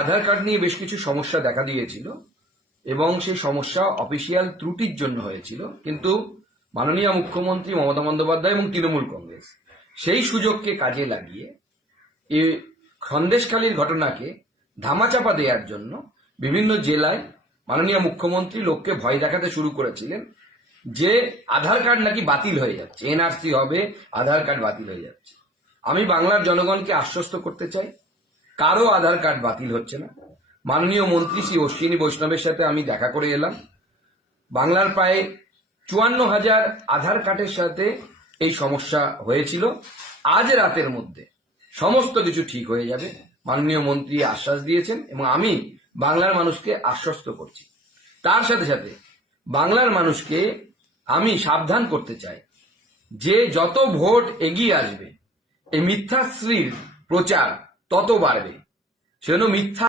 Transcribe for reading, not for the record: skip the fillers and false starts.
আধার card নিয়ে বেশ কিছু সমস্যা দেখা দিয়েছিল এবং সেই সমস্যা অফিসিয়াল ত্রুটির জন্য হয়েছিল, কিন্তু মাননীয় মুখ্যমন্ত্রী মমতা বন্দ্যোপাধ্যায় এবং তৃণমূল কংগ্রেস সেই সুযোগকে কাজে লাগিয়ে এই সন্দেশখালীর ঘটনাকে ধামাচাপা দেওয়ার জন্য বিভিন্ন জেলায় মাননীয় মুখ্যমন্ত্রী লোককে ভয় দেখাতে শুরু করেছিলেন যে আধার কার্ড নাকি বাতিল হয়ে যাচ্ছে, এনআরসি হবে, আধার কার্ড বাতিল হয়ে যাচ্ছে। আমি বাংলার জনগণকে আশ্বস্ত করতে চাই, কারো আধার কার্ড বাতিল হচ্ছে না। মাননীয় মন্ত্রী শ্রী অশ্বিনী বৈষ্ণবের সাথে আমি দেখা করে এলাম। বাংলার প্রায় 54,000 আধার কার্ডের সাথে এই সমস্যা হয়েছিল। আজ রাতের মধ্যে সমস্ত কিছু ঠিক হয়ে যাবে, মাননীয় মন্ত্রী আশ্বাস দিয়েছেন এবং আমি বাংলার মানুষকে আশ্বস্ত করছি। তার সাথে সাথে বাংলার মানুষকে আমি সাবধান করতে চাই যে যত ভোট এগিয়ে আসবে এই মিথ্যাশ্রীর প্রচার তত বাড়বে। সেজন্য মিথ্যা